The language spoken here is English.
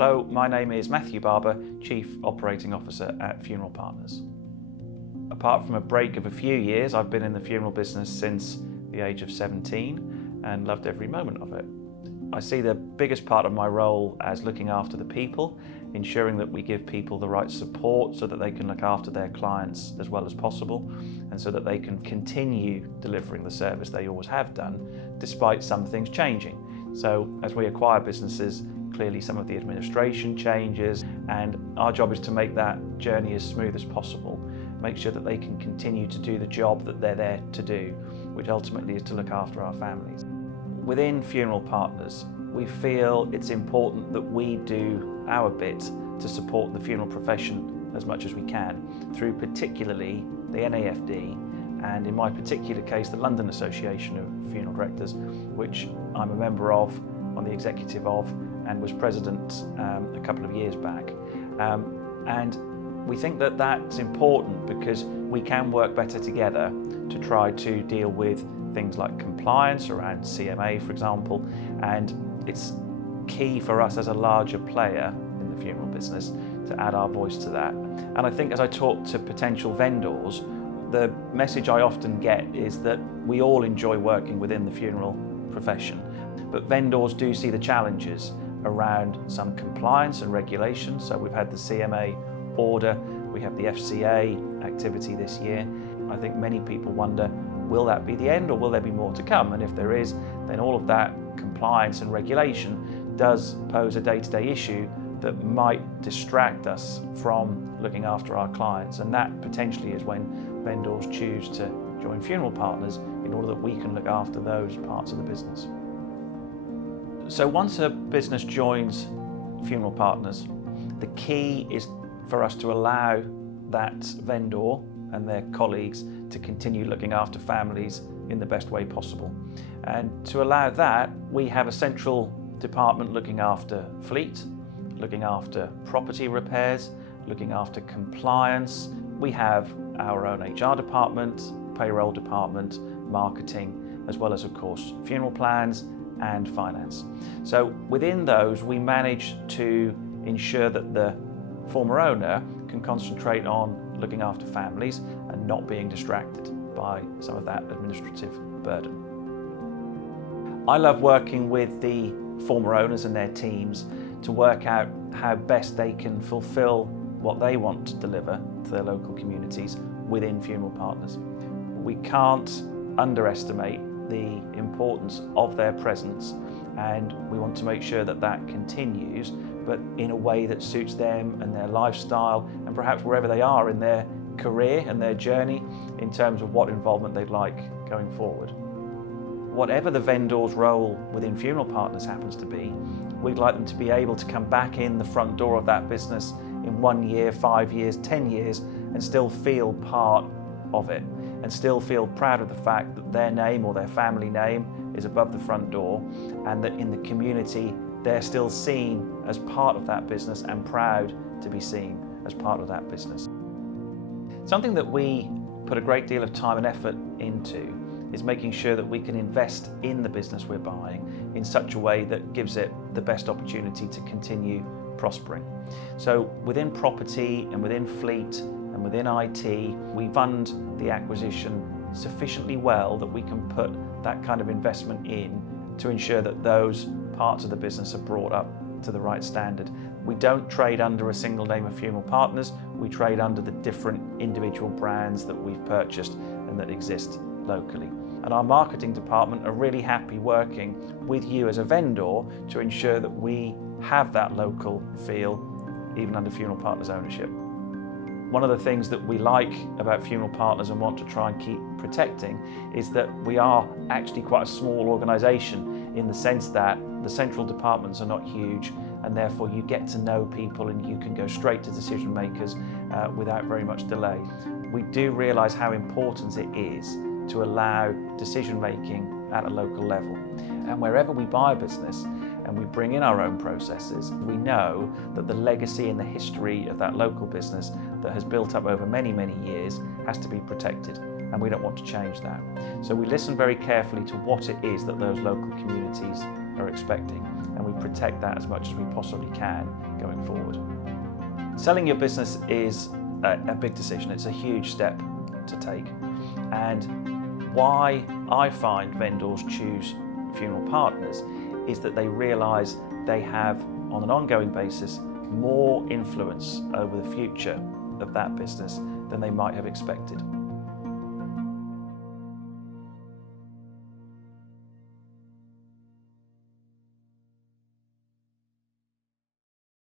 Hello, my name is Matthew Barber, Chief Operating Officer at Funeral Partners. Apart from a break of a few years, I've been in the funeral business since the age of 17 and loved every moment of it. I see the biggest part of my role as looking after the people, ensuring that we give people the right support so that they can look after their clients as well as possible, and so that they can continue delivering the service they always have done, despite some things changing. So as we acquire businesses, clearly some of the administration changes, and our job is to make that journey as smooth as possible, make sure that they can continue to do the job that they're there to do, which ultimately is to look after our families. Within Funeral Partners, we feel it's important that we do our bit to support the funeral profession as much as we can, through particularly the NAFD, and in my particular case, the London Association of Funeral Directors, which I'm a member of, on the executive of, and was president a couple of years back. And we think that that's important because we can work better together to try to deal with things like compliance around CMA, for example, and it's key for us as a larger player in the funeral business to add our voice to that. And I think as I talk to potential vendors, the message I often get is that we all enjoy working within the funeral profession, but vendors do see the challenges around some compliance and regulation. So we've had the CMA order, we have the FCA activity this year. I think many people wonder, will that be the end or will there be more to come? And if there is, then all of that compliance and regulation does pose a day-to-day issue that might distract us from looking after our clients. And that potentially is when vendors choose to join Funeral Partners in order that we can look after those parts of the business. So once a business joins Funeral Partners, the key is for us to allow that vendor and their colleagues to continue looking after families in the best way possible. And to allow that, we have a central department looking after fleet, looking after property repairs, looking after compliance. We have our own HR department, payroll department, marketing, as well as, of course, funeral plans and finance. So within those, we manage to ensure that the former owner can concentrate on looking after families and not being distracted by some of that administrative burden. I love working with the former owners and their teams to work out how best they can fulfill what they want to deliver to their local communities within Funeral Partners. We can't underestimate the importance of their presence, and we want to make sure that that continues, but in a way that suits them and their lifestyle and perhaps wherever they are in their career and their journey in terms of what involvement they'd like going forward. Whatever the vendor's role within Funeral Partners happens to be, we'd like them to be able to come back in the front door of that business in 1 year, 5 years, 10 years, and still feel part of it, and still feel proud of the fact that their name or their family name is above the front door, and that in the community they're still seen as part of that business and proud to be seen as part of that business. Something that we put a great deal of time and effort into is making sure that we can invest in the business we're buying in such a way that gives it the best opportunity to continue prospering. So within property and within fleet and within IT, we fund the acquisition sufficiently well that we can put that kind of investment in to ensure that those parts of the business are brought up to the right standard. We don't trade under a single name of Funeral Partners, we trade under the different individual brands that we've purchased and that exist locally. And our marketing department are really happy working with you as a vendor to ensure that we have that local feel even under Funeral Partners ownership. One of the things that we like about Funeral Partners and want to try and keep protecting is that we are actually quite a small organisation in the sense that the central departments are not huge, and therefore you get to know people and you can go straight to decision makers without very much delay. We do realise how important it is to allow decision making at a local level. And wherever we buy a business and we bring in our own processes, we know that the legacy and the history of that local business that has built up over many, many years has to be protected, and we don't want to change that. So we listen very carefully to what it is that those local communities are expecting, and we protect that as much as we possibly can going forward. Selling your business is a big decision. It's a huge step to take, and why I find vendors choose funeral partners is that they realise they have, on an ongoing basis, more influence over the future of that business than they might have expected.